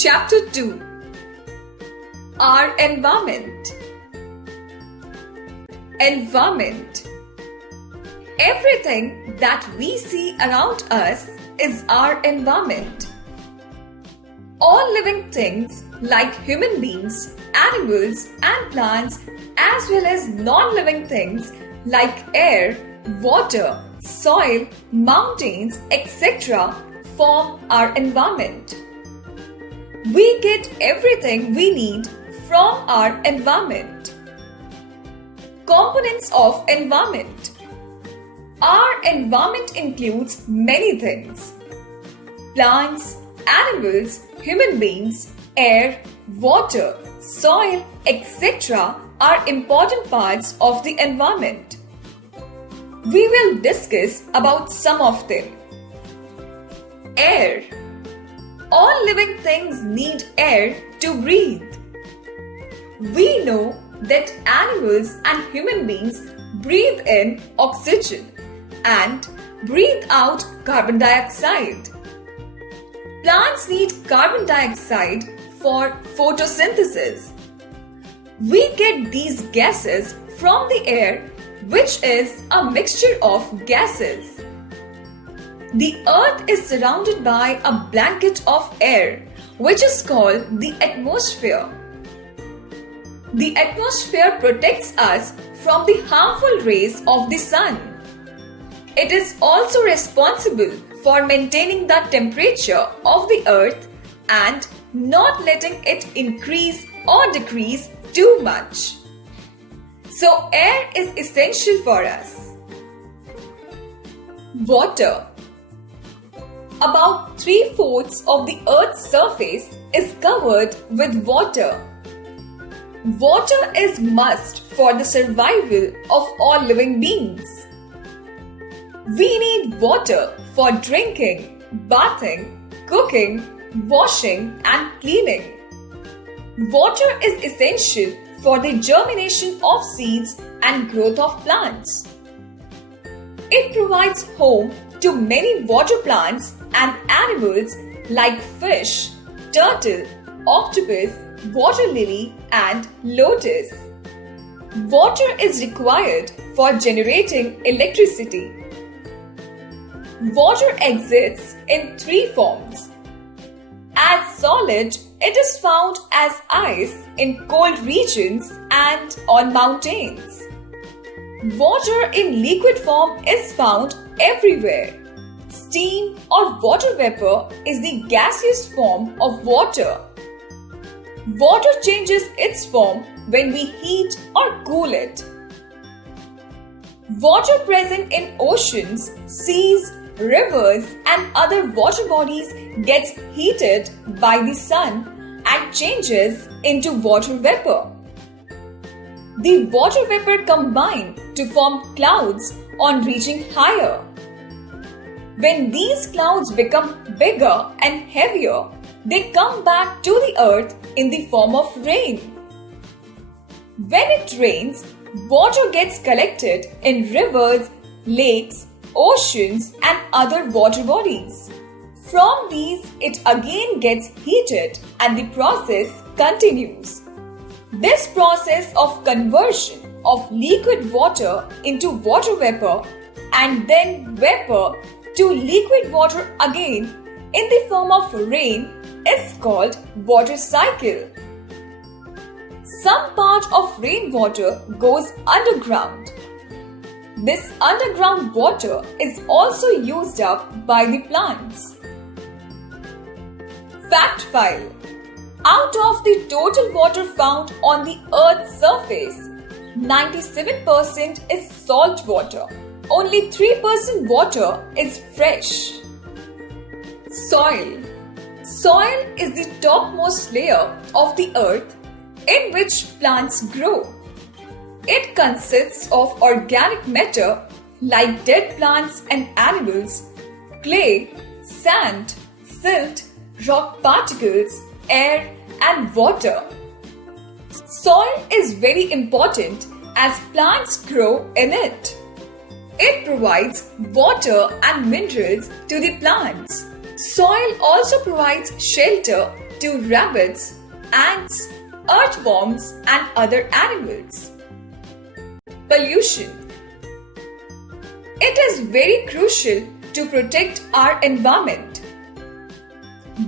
Chapter 2. Our Environment. Environment. Everything that we see around us is our environment. All living things like human beings, animals and plants, as well as non-living things like air, water, soil, mountains, etc. form our environment. We get everything we need from our environment. Components of environment. Our environment includes many things. Plants, animals, human beings, air, water, soil, etc. are important parts of the environment. We will discuss about some of them. Air. All living things need air to breathe. We know that animals and human beings breathe in oxygen and breathe out carbon dioxide. Plants need carbon dioxide for photosynthesis. We get these gases from the air, which is a mixture of gases. The earth is surrounded by a blanket of air, which is called the atmosphere. The atmosphere protects us from the harmful rays of the sun. It is also responsible for maintaining the temperature of the earth and not letting it increase or decrease too much. So air is essential for us. Water. About 3/4 of the Earth's surface is covered with water. Water is must for the survival of all living beings. We need water for drinking, bathing, cooking, washing and cleaning. Water is essential for the germination of seeds and growth of plants. It provides home to many water plants and animals like fish, turtle, octopus, water lily and lotus. Water is required for generating electricity. Water exists in 3 forms. As solid, it is found as ice in cold regions and on mountains. Water in liquid form is found everywhere. Steam or water vapor is the gaseous form of water. Water changes its form when we heat or cool it. Water present in oceans, seas, rivers and other water bodies gets heated by the sun and changes into water vapor. The water vapor combine to form clouds on reaching higher. When these clouds become bigger and heavier, they come back to the earth in the form of rain. When it rains, water gets collected in rivers, lakes, oceans and other water bodies. From these, it again gets heated and the process continues. This process of conversion of liquid water into water vapor and then vapor to liquid water again in the form of rain is called water cycle. Some part of rainwater goes underground. This underground water is also used up by the plants. Fact file. Out of the total water found on the Earth's surface, 97% is salt water. Only 3% water is fresh. Soil. Soil is the topmost layer of the earth in which plants grow. It consists of organic matter like dead plants and animals, clay, sand, silt, rock particles, air and water. Soil is very important as plants grow in it. It provides water and minerals to the plants. Soil also provides shelter to rabbits, ants, earthworms, and other animals. Pollution. It is very crucial to protect our environment.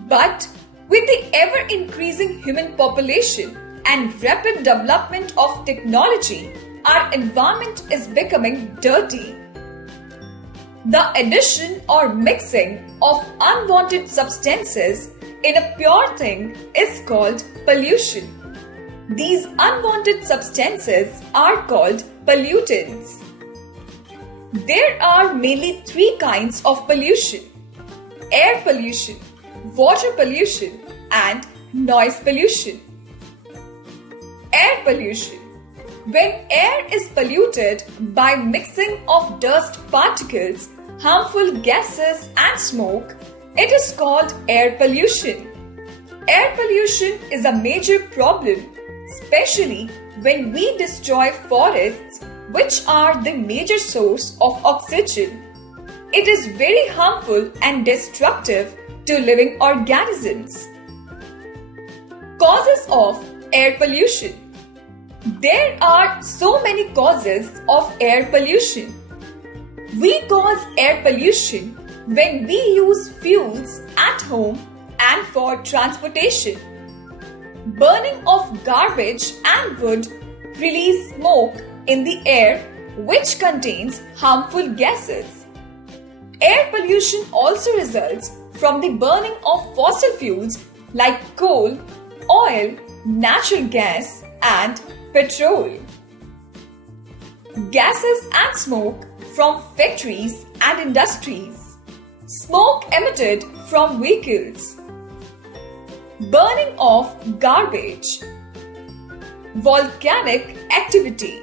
But with the ever-increasing human population and rapid development of technology, our environment is becoming dirty. The addition or mixing of unwanted substances in a pure thing is called pollution. These unwanted substances are called pollutants. There are mainly three kinds of pollution: air pollution, water pollution, and noise pollution. Air pollution. When air is polluted by mixing of dust particles, harmful gases and smoke, it is called air pollution. Air pollution is a major problem, especially when we destroy forests, which are the major source of oxygen. It is very harmful and destructive to living organisms. Causes of air pollution. There are so many causes of air pollution. We cause air pollution when we use fuels at home and for transportation. Burning of garbage and wood release smoke in the air which contains harmful gases. Air pollution also results from the burning of fossil fuels like coal, oil, natural gas, and petrol. Gases and smoke from factories and industries. Smoke emitted from vehicles. Burning of garbage. Volcanic activity.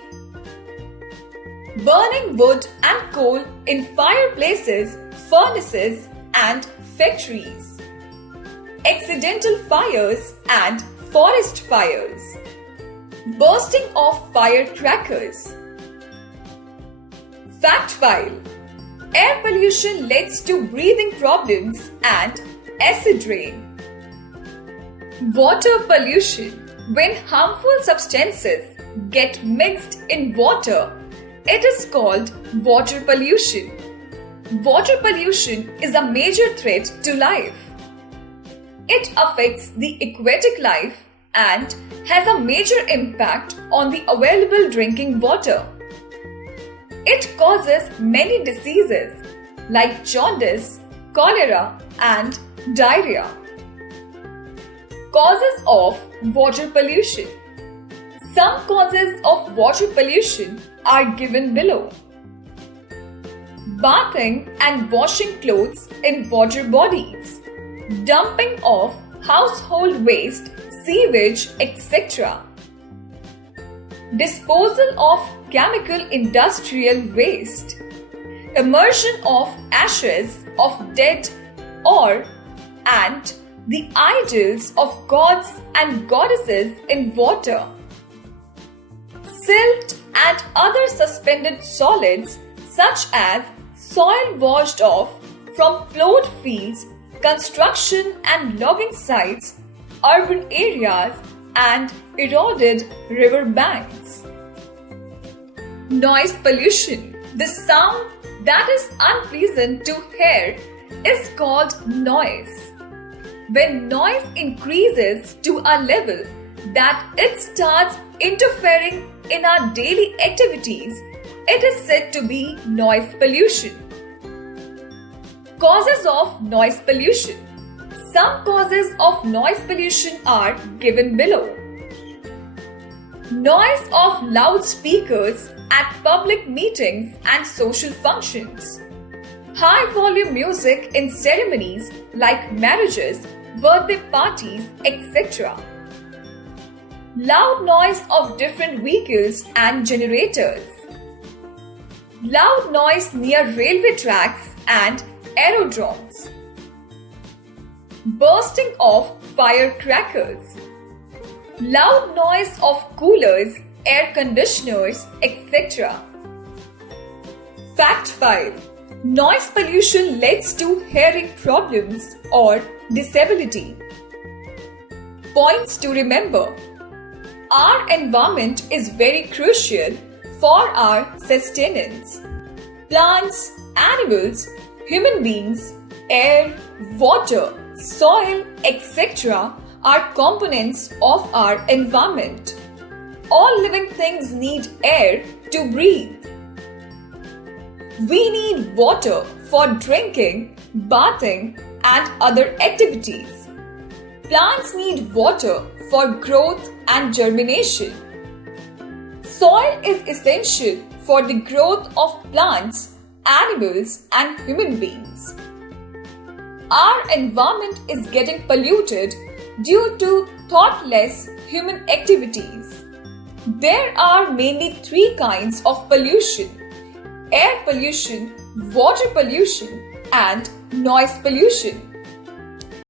Burning wood and coal in fireplaces, furnaces, and factories. Accidental fires and forest fires. Bursting of firecrackers. Fact file. Air pollution leads to breathing problems and acid rain. Water pollution. When harmful substances get mixed in water, it is called water pollution. Water pollution is a major threat to life. It affects the aquatic life and has a major impact on the available drinking water. It causes many diseases like jaundice, cholera, and diarrhea. Causes of water pollution. Some causes of water pollution are given below. Bathing and washing clothes in water bodies. Dumping of household waste, sewage, etc. Disposal of chemical industrial waste. Immersion of ashes of dead or and the idols of gods and goddesses in water. Silt and other suspended solids such as soil washed off from plowed fields, construction and logging sites, urban areas, and eroded river banks. Noise pollution. The sound that is unpleasant to hear is called noise. When noise increases to a level that it starts interfering in our daily activities, it is said to be noise pollution. Causes of noise pollution. Some causes of noise pollution are given below. Noise of loudspeakers at public meetings and social functions. High volume music in ceremonies like marriages, birthday parties, etc. Loud noise of different vehicles and generators. Loud noise near railway tracks and aerodromes. Bursting of firecrackers. Loud noise of coolers, air conditioners, etc. Fact file. Noise pollution leads to hearing problems or disability. Points to remember. Our environment is very crucial for our sustenance. Plants, animals, human beings, air, water, soil, etc. are components of our environment. All living things need air to breathe. We need water for drinking, bathing, and other activities. Plants need water for growth and germination. Soil is essential for the growth of plants, animals, and human beings. Our environment is getting polluted due to thoughtless human activities. There are mainly three kinds of pollution: air pollution, water pollution, and noise pollution.